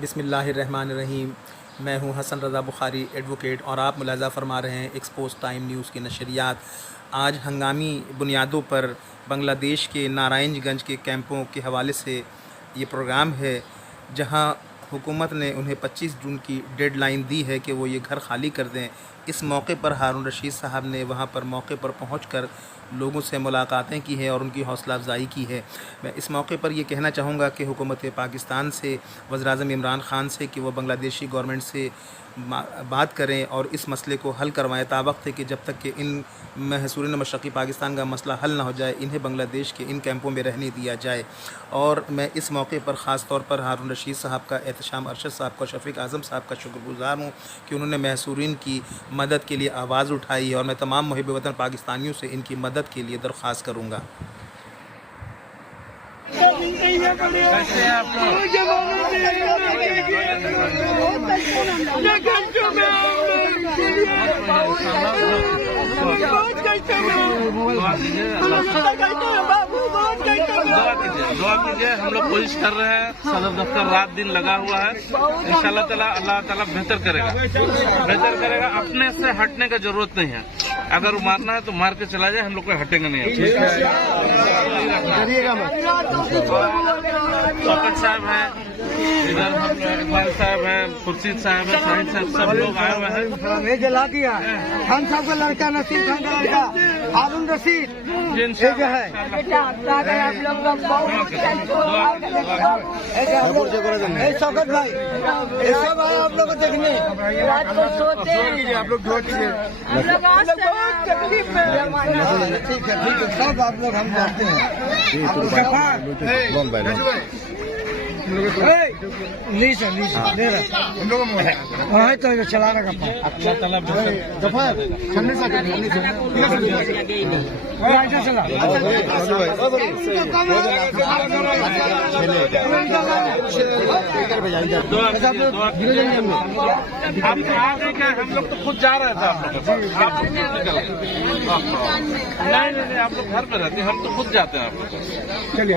बिस्मिल्लाहिर्रहमानिर्रहीम। मैं हूं हसन रज़ा बुखारी एडवोकेट और आप मुलाज़ा फरमा रहे हैं एक्सपोज टाइम न्यूज़ की नशरियात। आज हंगामी बुनियादों पर बांग्लादेश के नारायणगंज के कैंपों के हवाले से ये प्रोग्राम है, जहां हुकूमत ने उन्हें 25 जून की डेडलाइन दी है कि वो ये घर खाली कर दें। इस मौके पर हारून रशीद साहब ने वहाँ पर मौके पर पहुंचकर लोगों से मुलाकातें की हैं और उनकी हौसला अफजाई की है। मैं इस मौके पर ये कहना चाहूँगा कि हुकूमत पाकिस्तान से, वज़ीर-ए-आज़म इमरान ख़ान से कि वह बांग्लादेशी गवर्नमेंट से बात करें और इस मसले को हल करवाएं। तावक्त है कि जब तक कि इन महसूरिन मशरक़ी पाकिस्तान का मसला हल ना हो जाए, इन्हें बांग्लादेश के इन कैंपों में रहने दिया जाए। और मैं इस मौके पर ख़ास तौर पर हारून रशीद साहब का, एहतशाम अरशद साहब का, शफ़ीक आज़म साहब का शुक्रगुज़ार हूँ कि उन्होंने महसूरिन की मदद के लिए आवाज़ उठाई है और मैं तमाम मुहिब वतन पाकिस्तानियों से इनकी मदद के लिए दरख्वास्त करूँगा। दुआ कीजिए। हम लोग कोशिश कर रहे हैं, सदर दफ्तर रात दिन लगा हुआ है। इंशाअल्लाह ताला अल्लाह ताला बेहतर करेगा। अपने से हटने का जरूरत नहीं है। अगर मारना है तो मार के चला जाए, हम लोग को हटेंगे नहीं। शौकत साहब हैं, इधर इकबाल साहब हैं, खुर्शीद साहब हैं, शाहिद साहब, सब लोग आए हुए हैं। ये जला दिया खान साहब का लड़का, नसीब खान का लड़का हारून रशीद ये जो है शौकत भाई, ये सब आए आप लोग को देखने। आप लोग दुआ कीजिए। ठीक है सब आप लोग हम जानते हैं। नहीं सर हम लोग तो चलाना का अच्छा तालाब दफा छन्नी से हम लोग तो खुद जा रहे थे। नहीं, आप लोग घर पे रहते हैं, हम तो खुद जाते हैं। आप लोग चलिए